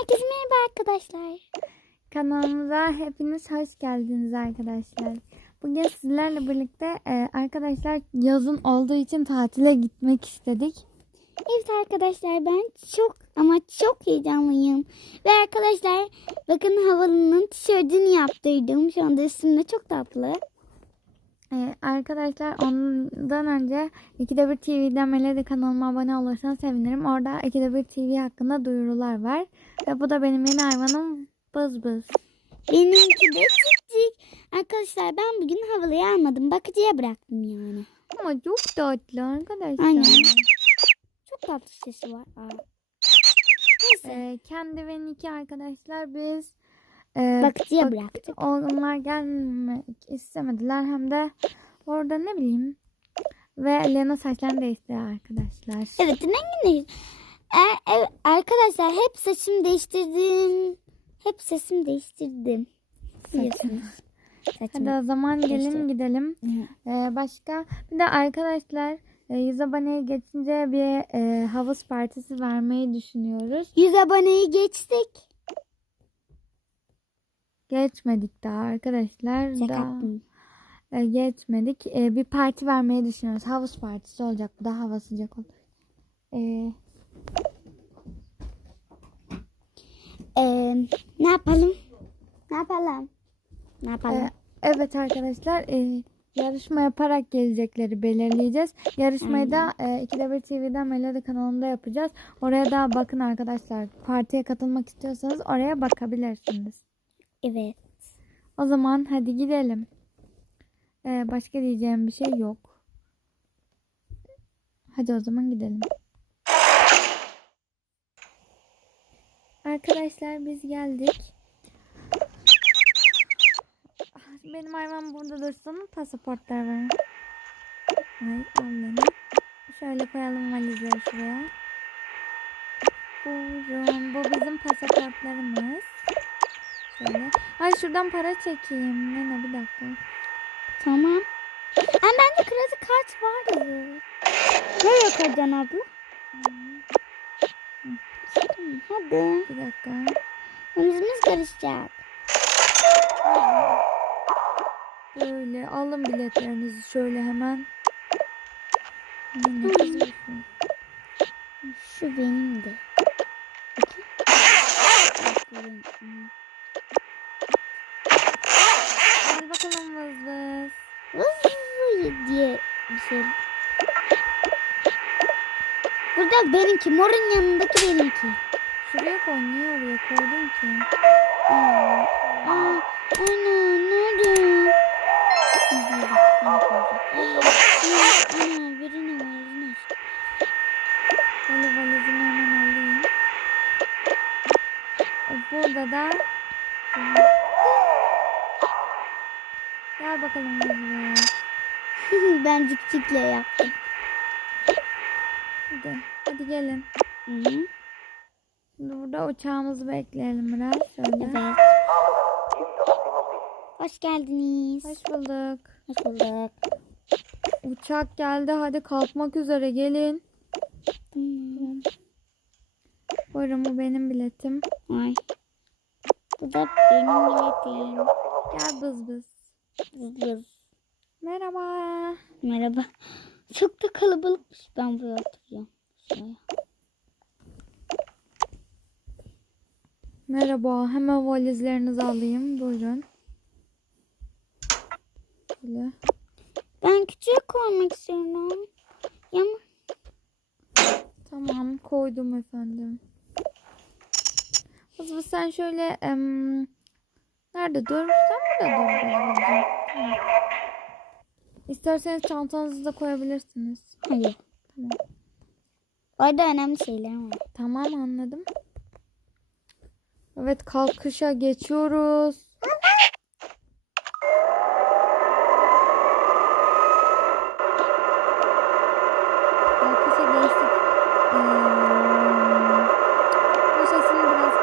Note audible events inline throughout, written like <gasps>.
Herkese merhaba arkadaşlar. Kanalımıza hepiniz hoş geldiniz arkadaşlar. Bugün sizlerle birlikte e, arkadaşlar yazın olduğu için tatile gitmek istedik. Evet arkadaşlar ben çok ama çok heyecanlıyım. Ve arkadaşlar bakın havalının tişörtünü yaptırdım. Şu anda üstümde çok tatlı. E, arkadaşlar ondan önce 2'de 1 TV'den Melody kanalıma abone olursanız sevinirim. Orada 2'de 1 TV hakkında duyurular var. Ve bu da benim yeni hayvanım Bız Bız. Benimki de cik. Arkadaşlar ben bugün havalıyı almadım. Bakıcıya bıraktım yani. Ama çok tatlı arkadaşlar. Aynen. Çok tatlı sesi var. Aa. Neyse. E, kendi ve Niki arkadaşlar biz e, Bakıcıya bak- bıraktık. Onlar gelmek istemediler hem de orada ne bileyim ve Lena saçlarını değiştiriyor arkadaşlar. Evet rengini er, er- arkadaşlar hep saçımı değiştirdim. Hep sesimi değiştirdim. Biliyorsunuz. Hadi o zaman gelin gidelim. Ee, başka bir de arkadaşlar e, 100 aboneye geçince bir e, havuz partisi vermeyi düşünüyoruz. 100 aboneyi geçtik. Geçmedik daha arkadaşlar. Şaka Daha, e, geçmedik. E, bir parti vermeyi düşünüyoruz. Havuz partisi olacak. Bu da hava sıcak olur. E, Ee, ne yapalım? Ne yapalım? Ne yapalım? Ee, evet arkadaşlar e, yarışma yaparak gelecekleri belirleyeceğiz. Yarışmayı da e, 2'de 1 TV'den Melody kanalında yapacağız. Oraya da bakın arkadaşlar. Partiye katılmak istiyorsanız oraya bakabilirsiniz. Evet. O zaman hadi gidelim. Ee, başka diyeceğim bir şey yok. Hadi o zaman gidelim. Arkadaşlar biz geldik. Benim hayvan burada dursun. Pasaportlar var. Ay Allah'ım. Şöyle koyalım valizleri şuraya. Buyurun. Bu bizim pasaportlarımız. Şöyle. Ay şuradan para çekeyim. Nene bir dakika. Tamam. Ama bende kredi kart vardı. Nereye koyacaksın abla? Hmm, Hı, Hadi. Bir dakika. Yüzümüz karışacak. Böyle alın biletlerinizi şöyle hemen. Şu benim de. Bakayım. Hadi bakalım vız vız. Vıy diye bir şey. Burada benimki. Morun yanındaki benimki. Şuraya koy. Niye oraya koydun ki? Aa, aa, ana nerede? Ana, ana, birine var, birine var. Böyle valizimi hemen alayım. Burada da bakalım <laughs> ben cikcikle yaptım. Hadi. Hadi gelin. Hı -hı. Şimdi burada uçağımızı bekleyelim biraz. Şöyle. Evet. Hoş geldiniz. Hoş bulduk. Hoş bulduk. Uçak geldi. Hadi kalkmak üzere gelin. Buyurun bu benim biletim. Ay. Bu da benim biletim. Gel bız bız. Vız. Merhaba. Merhaba. Çok da kalabalıkmış. Ben buraya oturuyorum. Şuraya. Merhaba. Hemen valizlerinizi alayım. Buyurun. Şöyle. Ben küçüğe koymak istiyorum. Ya ama Tamam koydum efendim. Bız sen şöyle em, nerede dur? Sen burada dur. İsterseniz çantanızı da koyabilirsiniz. hayır. Tamam. Orada önemli şeyler var. Tamam anladım. Evet kalkışa geçiyoruz. Kalkışa geçtik. Ee, bu sesini biraz...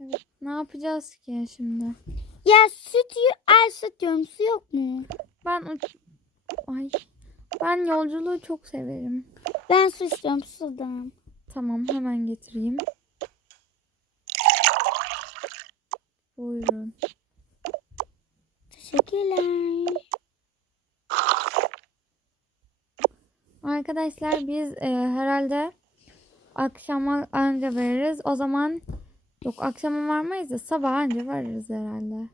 Evet, ne yapacağız ki şimdi? Ya süt, ay süt diyorum. Su yok mu? Ben uç... Ay. Ben yolculuğu çok severim. Ben su istiyorum susadım. Tamam hemen getireyim. Buyurun. Teşekkürler. Arkadaşlar biz e, herhalde akşama anca veririz. O zaman yok akşama varmayız da sabah anca varırız herhalde.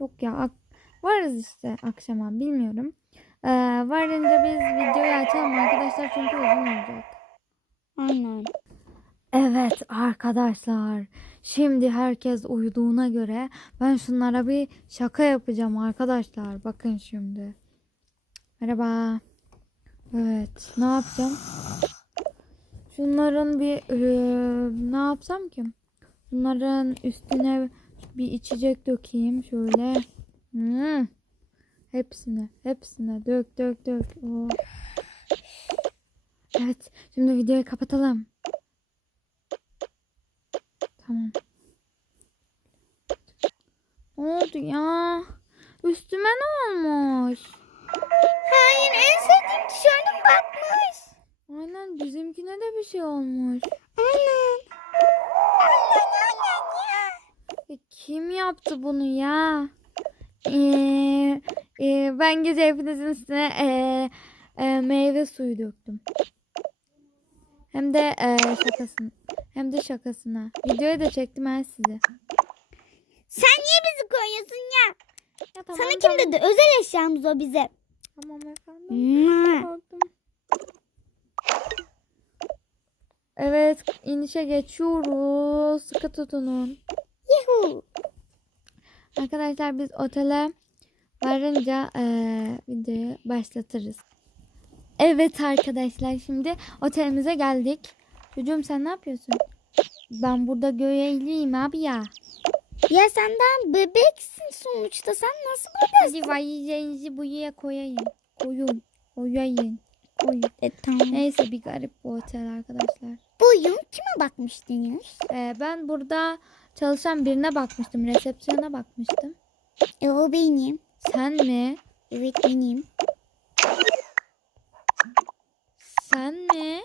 Yok ya ak- varız işte akşama bilmiyorum. E, varınca biz videoyu açalım arkadaşlar çünkü uzun olacak. Aynen. Evet arkadaşlar. Şimdi herkes uyuduğuna göre ben şunlara bir şaka yapacağım arkadaşlar. Bakın şimdi. Merhaba. Evet. Ne yapacağım? Şunların bir eee, ne yapsam ki? Bunların üstüne bir içecek dökeyim şöyle. Hmm. Hepsine, hepsine dök dök dök. Oh. Evet, şimdi videoyu kapatalım. Tamam. Ne oldu ya? Üstüme ne olmuş? Hayır en sevdiğim tişörtüm batmış. Aynen bizimkine de bir şey olmuş. Aynen. Aynen aynen ya. E, kim yaptı bunu ya? Ee, e, ben gece hepinizin üstüne e, e, meyve suyu döktüm. Hem de e, şakasın. Hem de şakasına. Videoyu da çektim ben size. Sen niye bizi koyuyorsun ya? Ya tamam, Sana kim dedi? Özel eşyamız o bize. Tamam efendim. Evet inişe geçiyoruz. Sıkı tutunun. Yuhu. Arkadaşlar biz otele varınca eee videoyu başlatırız. Evet arkadaşlar şimdi otelimize geldik. Çocuğum sen ne yapıyorsun? Ben burada göğe eğileyim abi ya. Ya senden bebeksin sonuçta. Sen nasıl bebeksin? Hadi valizlerinizi buraya koyayım. Koyun. Koyayım. Koyun. E, tamam. Neyse bir garip bu otel arkadaşlar. Buyurun kime bakmıştınız? Ee, ben burada çalışan birine bakmıştım. Resepsiyona bakmıştım. E, o benim. Sen mi? Evet benim. Sen mi?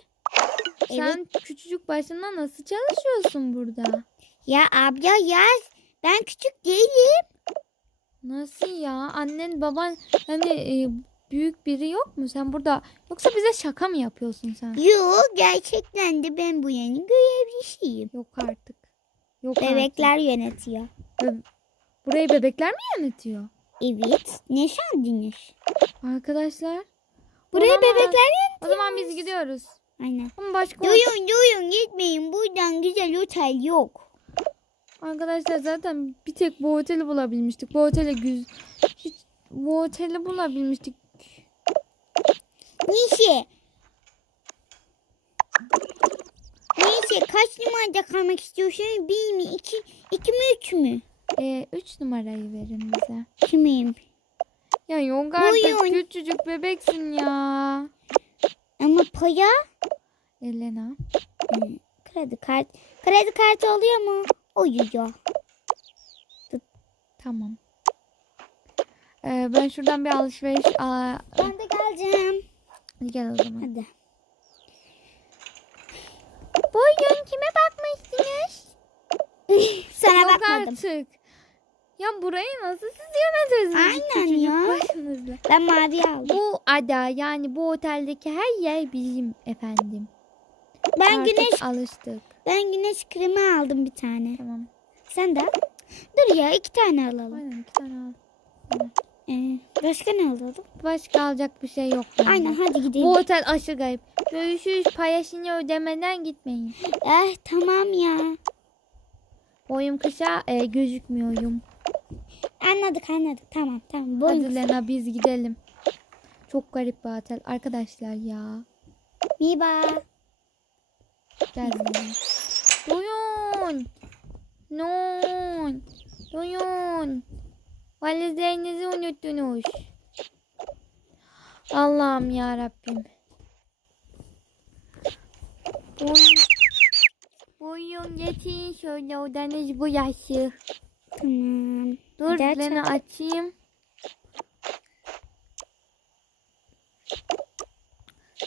Sen küçücük başına nasıl çalışıyorsun burada? Ya abla ya ben küçük değilim. Nasıl ya? Annen baban hani e, büyük biri yok mu? Sen burada yoksa bize şaka mı yapıyorsun sen? Yok gerçekten de ben bu yeni görevlisiyim. Yok artık. Yok artık. Bebekler yönetiyor. Be- Burayı bebekler mi yönetiyor? Evet. Ne sandınız? Arkadaşlar. Burayı o zaman- bebekler O yönetiyor. zaman biz gidiyoruz. Aynen. Ama başka Duyun duyun gitmeyin. Buradan güzel otel yok. Arkadaşlar zaten bir tek bu oteli bulabilmiştik. Bu otele güz hiç bu oteli bulabilmiştik. Neyse. Neyse kaç numarada kalmak istiyorsanız bir mi iki, iki mi üç mü? Ee, üç numarayı verin bize. Kimim? Ya artık Buyurun. küçücük bebeksin ya. Ama para? Elena. Hı, Kredi kart. Kredi kartı oluyor mu? Oluyor. Tamam. Ee, ben şuradan bir alışveriş... Aa, Ben de geleceğim. Hadi gel o <laughs> zaman. Hadi. Buyurun kime bakmıştınız? <laughs> Sana Yok bakmadım. artık. Ya burayı nasıl siz yönetiyorsunuz? Aynen küçücük ya. başınızla? Ben mavi aldım. Bu ada yani bu oteldeki her yer bizim efendim. Ben Artık güneş alıştık. ben güneş kremi aldım bir tane. Tamam. Sen de? al. Dur ya iki tane alalım. Aynen iki tane al. Ee, başka ne alalım? Başka alacak bir şey yok. bende. Aynen hadi gidelim. Bu otel aşırı garip. Görüşürüz parasını ödemeden gitmeyin. Eh tamam ya. Boyum kısa e, gözükmüyorum. Anladık anladık. Tamam tamam. Boyun Hadi Lena biz gidelim. Çok garip bir otel. Arkadaşlar ya. Miba. Gel Lena. Duyun. Nun. Duyun. Valizlerinizi unuttunuz. Allah'ım ya Rabbim. Buyurun. Buyurun getirin şöyle odanız bu yaşı. Tamam. Dur Lena aç. açayım.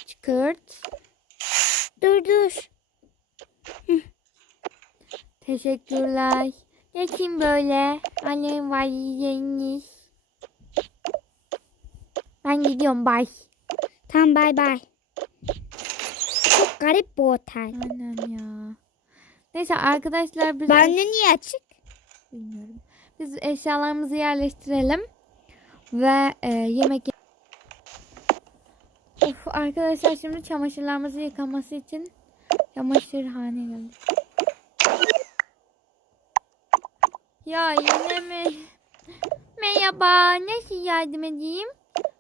Çıkart. Dur dur. Teşekkürler. Geçin böyle. Annem var yiyeceğiniz. Ben gidiyorum bay. Tamam bay bay. Çok garip bu otel. Annem ya. Neyse arkadaşlar biz Bende niye açık? bilmiyorum. Biz eşyalarımızı yerleştirelim ve e, yemek Of arkadaşlar şimdi çamaşırlarımızı yıkaması için çamaşırhane geldi. Ya yine mi? Merhaba, nasıl yardım edeyim?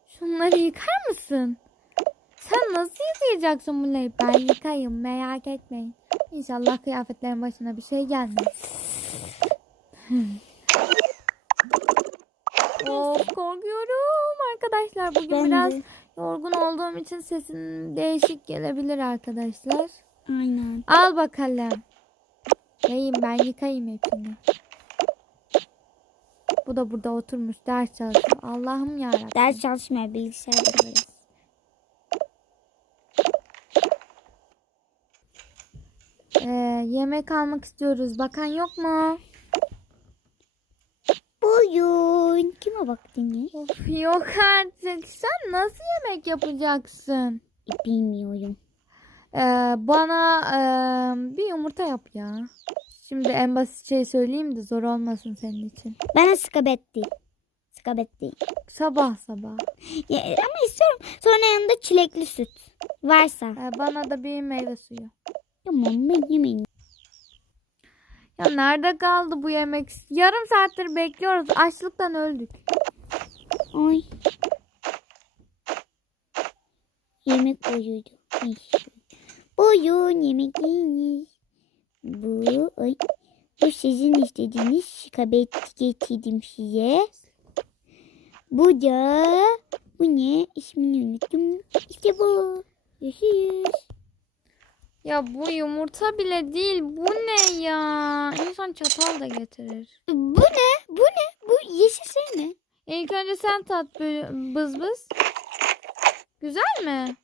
Şunları yıkar mısın? Sen nasıl yıkayacaksın bunları? Ben yıkayım, merak etmeyin. İnşallah kıyafetlerin başına bir şey gelmez. <laughs> of korkuyorum arkadaşlar. Bugün Ben biraz de. yorgun olduğum için sesim değişik gelebilir arkadaşlar. Aynen. Al bakalım. Yiyeyim ben yıkayayım hepsini. Bu da burada oturmuş ders çalışıyor. Allah'ım yarabbim. Ders çalışmıyor bilgisayarda böyle. Ee, yemek almak istiyoruz. Bakan yok mu? Buyurun. Kime baktınız? Of yok artık. Sen nasıl yemek yapacaksın? E, Bilmiyorum. Ee, bana ee, bir yumurta yap ya. Şimdi en basit şey söyleyeyim de zor olmasın senin için. Bana skabetti. Skabetti. Sabah sabah. Ya, ama istiyorum. Sonra yanında çilekli süt. Varsa. Ee, bana da bir meyve suyu. Tamam ben yemeğim. Ya nerede kaldı bu yemek? Yarım saattir bekliyoruz. Açlıktan öldük. Ay. Yemek koyuyordu. Ay. Buyurun yemek yiyiniz. Bu, ay. Bu sizin istediğiniz şikabet getirdim size. Bu da, bu ne? İsmini unuttum. İşte bu. Görüşürüz. Ya bu yumurta bile değil. Bu ne ya? İnsan çatal da getirir. Bu ne? Bu ne? Bu yeşil şey ne? İlk önce sen tat bız bız. Güzel mi?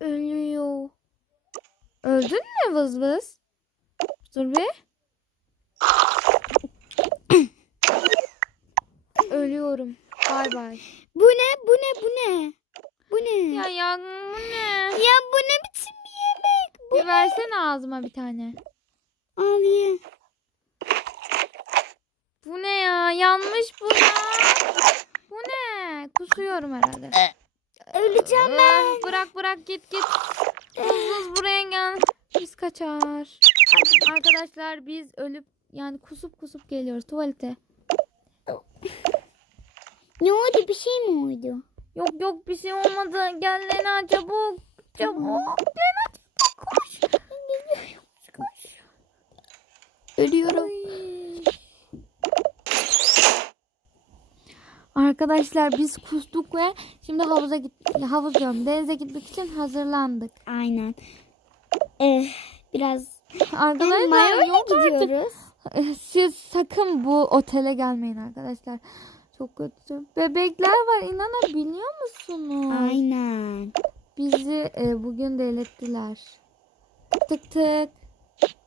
Ölüyor. Öldün mü vız vız? Dur bir. Ölüyorum. Bay bay. Bu ne? Bu ne? Bu ne? Bu ne? Ya ya bu ne? Ya bu ne biçim bir yemek? Bu Bir versene ağzıma bir tane. Al ye. Bu ne ya? Yanmış bu ya. Bu ne? Kusuyorum herhalde. Öleceğim ben. Öf, Bırak bırak git git. Kız buraya gel. Biz kaçar. Arkadaşlar biz ölüp yani kusup kusup geliyoruz tuvalete. Ne oldu? Bir şey mi oldu? Yok yok bir şey olmadı. Gel Lena çabuk. Çabuk. Lena çabuk koş. Koş koş. Ölüyorum. Ay. Arkadaşlar biz kustuk ve şimdi havuza git havuz diyorum denize gitmek için hazırlandık. Aynen. Eh, biraz Arkadaşlar yani artık. gidiyoruz. <laughs> Siz sakın bu otele gelmeyin arkadaşlar. Çok kötü. Bebekler var inanabiliyor musunuz? Aynen. Bizi e, bugün delirttiler. Tık tık.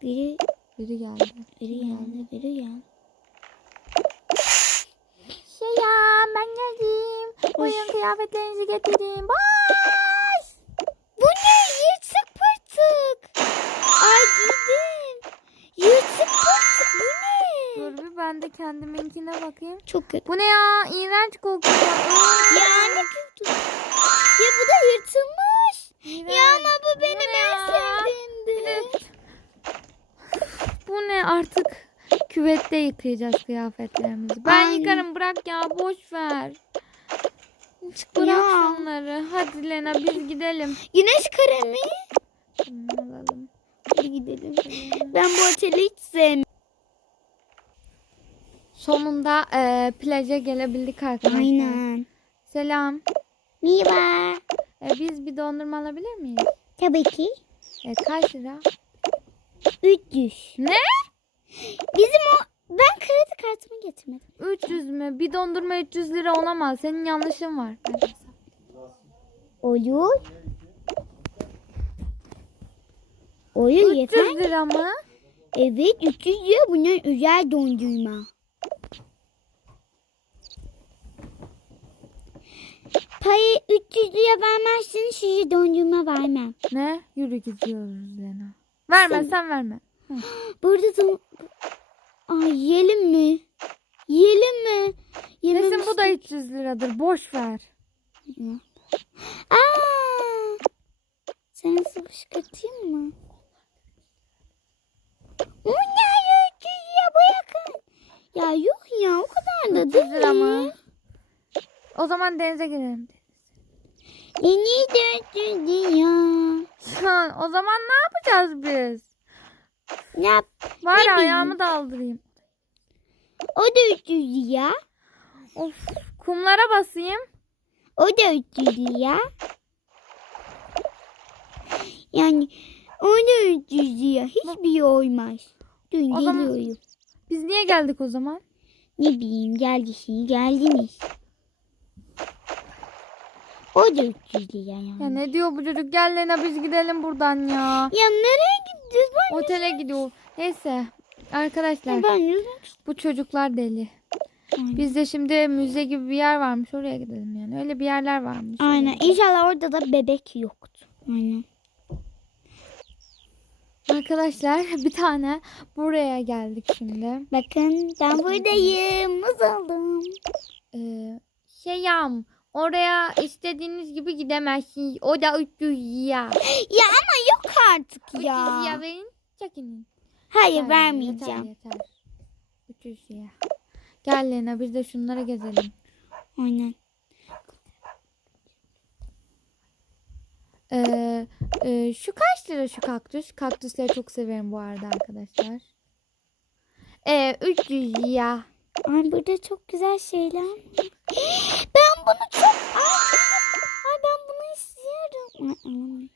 Biri, Biri geldi. biri geldi, biri geldi. Şey ya ben geldim. Oyun kıyafetlerinizi getirdim. Bye. Bu ne? Yırtık pırtık. Ay giydim. Yırtık. Bu ne? Dur bir ben de kendiminkine bakayım. Çok kötü. Bu ne ya? İğrenç kokuyor. Ya ne kötü. Ya bu da yırtılmış. İğrenç. Ya ama bu benim ne en ya? sevdiğimdi. Bu ne artık küvette yıkayacağız kıyafetlerimizi. Ben Aynen. yıkarım bırak ya boş ver. Bırak Ya. şunları. Hadi Lena biz gidelim. Güneş kremi. Şunu alalım. Hadi gidelim. Ben bu oteli hiç sevmiyorum. Sonunda e, plaja gelebildik arkadaşlar. Aynen. Selam. Merhaba. E, biz bir dondurma alabilir miyiz? Tabii ki. E, kaç lira? 300. Ne? Bizim o ben kredi kartımı getirmedim. 300 mü? Bir dondurma 300 lira olamaz. Senin yanlışın var. Olur. Oyun 300 yeter. lira mı? Evet 300 lira bunun özel dondurma. Parayı 300 lira vermezsin size dondurma vermem. Ne? Yürü gidiyoruz Lena. Verme sen verme. Burada da... Ay yiyelim mi? Yiyelim mi? Kesin bu da 300 liradır. Boş ver. Aa! Sana su fışkırtayım mı? 300 lira bırakın. Ya yok ya o kadar da 300 değil. mı? O zaman denize girelim. Yeni 400 lira. Şu an o zaman ne yapacağız biz? Ne yap? Var Ne ya, bileyim. ayağımı daldırayım. O da 300 lira. Of kumlara basayım. O da 300 lira. Yani o da 300 lira. Hiçbir olmaz. Dün O zaman- geliyorum. Biz niye geldik o zaman? Ne bileyim geldi şimdi geldiniz. O da 300 lira yani. Ya ne diyor bu çocuk? Gel Lena biz gidelim buradan ya. Ya nereye gideceğiz? Ben, Otele gidiyor. Neyse arkadaşlar ben yüzüm bu çocuklar deli. Bizde şimdi müze gibi bir yer varmış oraya gidelim yani. Öyle bir yerler varmış. Aynen. İnşallah orada da bebek yoktu. Aynen. Arkadaşlar bir tane buraya geldik şimdi. Bakın ben buradayım. Muz aldım. Ee, Şeyam oraya istediğiniz gibi gidemezsiniz. O da 300 ya. <gasps> Ya ama yok artık 300 ya. ya verin çekinin. Hayır Yeter, vermeyeceğim. Yeter, yeter. 300 ya. Gel Lena biz de şunlara gezelim. Aynen. Ee, e, şu kaç lira şu kaktüs? Kaktüsleri çok severim bu arada arkadaşlar. Ee, 300 ya. Ay burada çok güzel şeyler. <gasps> Ben bunu çok... Ay, ben bunu istiyorum.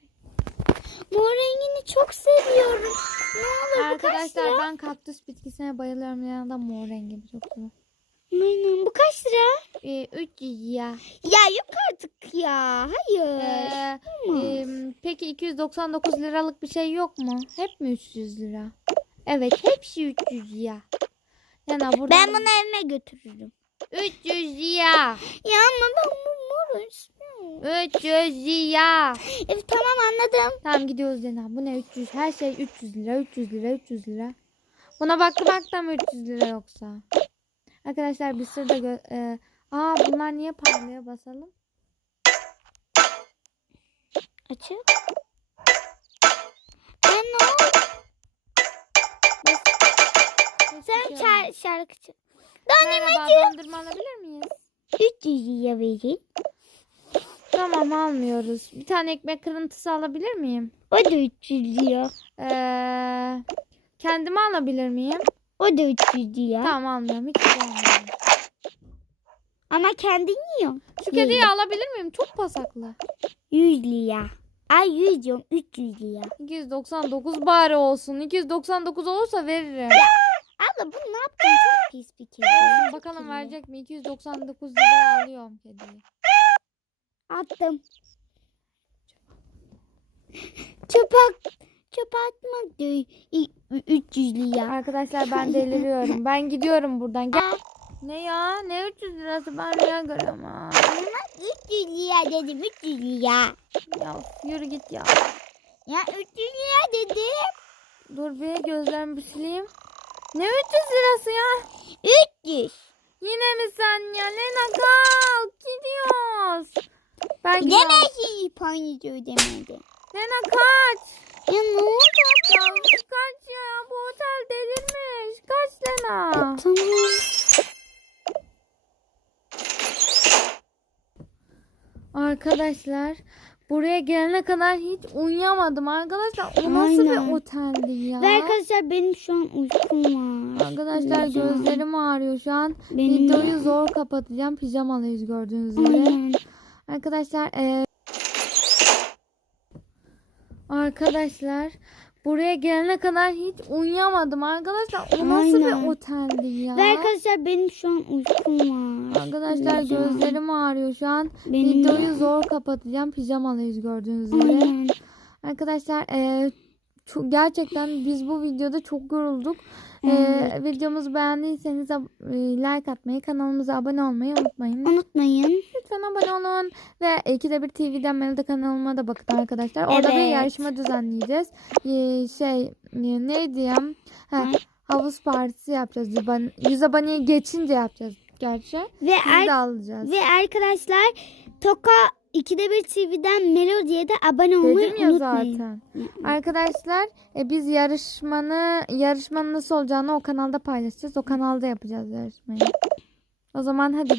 Mor rengini çok seviyorum. Ne olur Arkadaşlar ben kaktüs bitkisine bayılıyorum. Yanında mor rengi çok seviyorum. Bu kaç lira? Ee, 300 ya. Ya yok artık ya. Hayır. Ee, em, peki 299 liralık bir şey yok mu? Hep mi 300 lira? Evet hepsi 300 ya. Yana burada ben bunu evime götürürüm. 300 ya. Ya ama ben bu moru istiyorum. 300 ya. Evet tamam anladım. Tamam gidiyoruz Lena. Bu ne 300? Her şey 300 lira, 300 lira, 300 lira. Buna bakmaktan mı 300 lira yoksa? Arkadaşlar bir da gö- e, Aa bunlar niye parlıyor basalım? Açık. Ben ne oldu? Sen şar şarkıcı. Merhaba dondurma alabilir miyiz? 300 lira verin. Tamam almıyoruz. Bir tane ekmek kırıntısı alabilir miyim? O da 300 lira. Ee, kendime alabilir miyim? O da 300 lira. Tamam almıyorum. Hiç almıyorum. Ama kendin yiyor. Şu kediyi alabilir miyim? Çok pasaklı. 100 lira. Ay 100 diyorum 300 lira. 299 bari olsun. 299 olursa veririm. Abla bu ne yaptın? Çok pis bir kedi. Bakalım verecek mi? 299 liraya alıyorum kediyi. Attım. Çöp, çöp atmak diyor. İ- 300 lira. Arkadaşlar ben <laughs> deliriyorum. Ben gidiyorum buradan. Gel. Ne ya? Ne 300 lirası? Ben rüya görüyorum ha. Ama 300 lira dedim 300 lira. Ya yürü git ya. Ya 300 lira dedim. Dur bir gözlerimi bir sileyim. Ne 300 lirası ya? 300. Yine mi sen ya? Lena kalk. Gidiyoruz. Ben gidiyorum. Demesi payını ödemedi. Lena kaç. Ya ne oldu? Ya kaç ya? Bu otel delirmiş. Kaç Lena. Tamam. Arkadaşlar buraya gelene kadar hiç uyuyamadım arkadaşlar. O nasıl Aynen. bir oteldi ya? Ve arkadaşlar benim şu an uykum var. Arkadaşlar Uyuyacağım. gözlerim ağrıyor şu an. Benim Videoyu de. zor kapatacağım. Pijamalıyız gördüğünüz gibi. Aynen. Arkadaşlar e, Arkadaşlar buraya gelene kadar hiç uyuyamadım arkadaşlar. O nasıl Aynen. bir oteldi ya? Ve arkadaşlar benim şu an uykum var. Arkadaşlar Uyuyacağım. gözlerim ağrıyor şu an. Benim Videoyu de. zor kapatacağım. Pijamalıyız gördüğünüz gibi. Aynen. Arkadaşlar e, çok, gerçekten biz bu videoda çok yorulduk. Ee, Evet. videomuzu beğendiyseniz e, like atmayı, kanalımıza abone olmayı unutmayın. Unutmayın. Lütfen abone olun ve ikide bir TV'den Melody kanalıma da bakın arkadaşlar. Orada bir Evet. yarışma düzenleyeceğiz. Ee, şey e, neydi ya? Ha, Ne? havuz partisi yapacağız. Yüz abone- Yüz aboneyi geçince yapacağız gerçi. Ve, Siz de alacağız. ve arkadaşlar Toka 2'de bir TV'den Melodi'ye de abone olmayı Dedim ya unutmayın. zaten. Arkadaşlar e, biz yarışmanı yarışmanın nasıl olacağını o kanalda paylaşacağız. O kanalda yapacağız yarışmayı. O zaman hadi